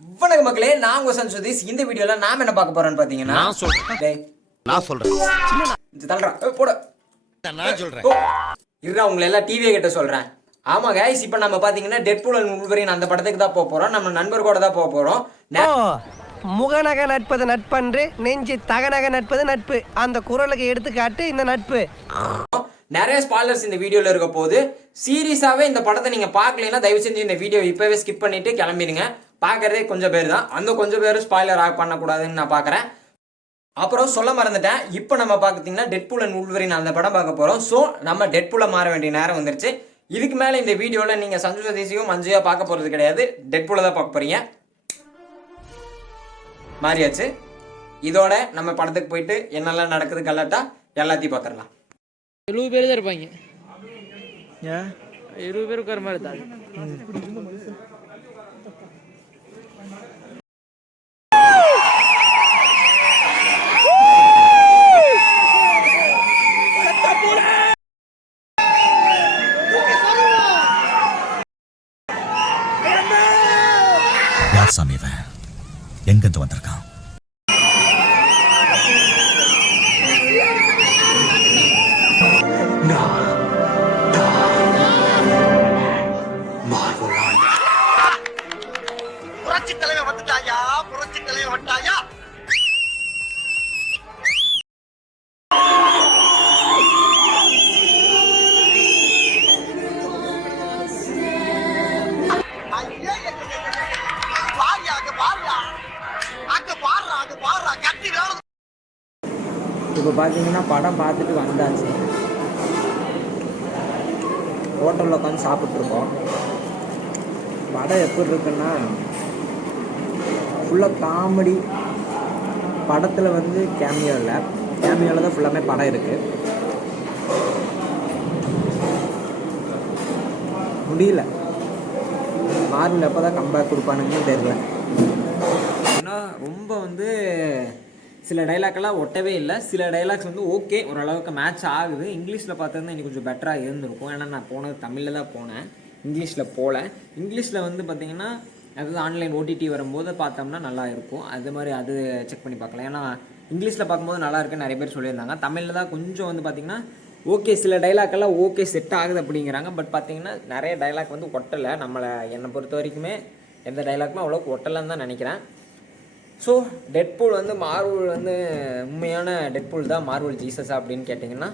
வணக்கம் மக்களே, நான் உங்க சன்சுதீஷ். இந்த வீடியோல நாம என்ன பார்க்க போறோம்னு பாத்தீங்கன்னா நான் சொல்றேன் தள்ளுறா போட நான் சொல்றேன் இருடா, உங்களை எல்லாம் டிவியை கிட்ட சொல்றேன். ஆமா கைஸ், இப்போ நம்ம பாத்தீங்கன்னா டெட்பூல் அண்ட் வூல்வரின் அந்த படத்துக்கு தான் போக போறோம். நம்ம நண்பர் கூட தான் போக போறோம். முகநக நட்பது நட்பன்று, நெஞ்சு தகநக நட்பது நட்பு. அந்த குரலுக்கு எடுத்துக்காட்டு இந்த நட்பு. நிறைய ஸ்பாய்லர்ஸ் இந்த வீடியோல இருக்க போது. சீரியஸாவே இந்த படத்தை நீங்க பார்க்கலைன்னா தயவு செஞ்சு இந்த வீடியோ இப்பவே ஸ்கிப் பண்ணிட்டு கிளம்பிடுங்க. பார்க்கறதே கொஞ்சம் பேர் தான், அந்த கொஞ்சம் பேர் ஸ்பாய்லர் பண்ணக்கூடாதுன்னு நான் பார்க்குறேன். அப்புறம் சொல்ல மறந்துட்டேன், இப்போ நம்ம பார்த்தீங்கன்னா டெட்பூல் அண்ட் வூல்வரின் அந்த படம் பார்க்க போகிறோம். ஸோ நம்ம டெட்பூலை மாற வேண்டிய நேரம் வந்துருச்சு. இதுக்கு மேலே இந்த வீடியோவில் நீங்கள் சஞ்சு சதீஷையும் மஞ்சுயா பார்க்க போகிறது கிடையாது, டெட்பூலை தான் பார்க்க போகிறீங்க. மாறியாச்சு. இதோட நம்ம படத்துக்கு போயிட்டு என்னெல்லாம் நடக்குது கல்லாட்டா எல்லாத்தையும் பார்த்துடலாம். 70 பேர் தான் இருப்பாங்க. 20 பேர் உட்கார மாதிரி தான். யார் சாமி இவன்? எங்கிருந்து வந்திருக்கான்? புரட்சி தலைவர் வந்துட்டாயா, புரட்சி தலைவர் வந்துட்டாயா. இப்போ பார்த்தீங்கன்னா படம் பார்த்துட்டு வந்தாச்சு. ஹோட்டலில் உட்காந்து சாப்பிட்ருக்கோம். படம் எப்படி இருக்குன்னா ஃபுல்லாக காமெடி. படத்தில் வந்து கேமியோவில் தான் ஃபுல்லாமே படம் இருக்குது. முடியல, மார்வல் எப்போ தான் கம்பேக் கொடுப்பானுங்கன்னு தெரியல. ஏன்னா ரொம்ப வந்து சில டைலாக்லாம் ஒட்டவே இல்லை. சில டைலாக்ஸ் வந்து ஓகே, ஓரளவுக்கு மேட்ச் ஆகுது. இங்கிலீஷில் பார்த்தது இன்னைக்கு கொஞ்சம் பெட்டராக இருந்திருக்கும். ஏன்னா நான் போனது தமிழில் தான் போனேன், இங்கிலீஷில் போகல. இங்கிலீஷில் வந்து பார்த்திங்கன்னா அதாவது ஆன்லைன் ஓடிடி வரும்போது பார்த்தோம்னா நல்லா இருக்கும். அது மாதிரி அது செக் பண்ணி பார்க்கலாம். ஏன்னா இங்கிலீஷில் பார்க்கும்போது நல்லா இருக்குன்னு நிறைய பேர் சொல்லியிருந்தாங்க. தமிழில் தான் கொஞ்சம் வந்து பார்த்திங்கன்னா ஓகே, சில டைலாக்கெல்லாம் ஓகே செட் ஆகுது அப்படிங்கிறாங்க. பட் பார்த்திங்கன்னா நிறைய டைலாக் வந்து ஒட்டலை. என்னை பொறுத்த வரைக்குமே எந்த டைலாக்குமே அவ்வளோக்கு ஒட்டலைன்னு தான் நினைக்கிறேன். ஸோ டெட்பூல் வந்து மார்வல் வந்து உண்மையான டெட்பூல் தான் மார்வல் ஜீசஸா அப்படின்னு கேட்டிங்கன்னா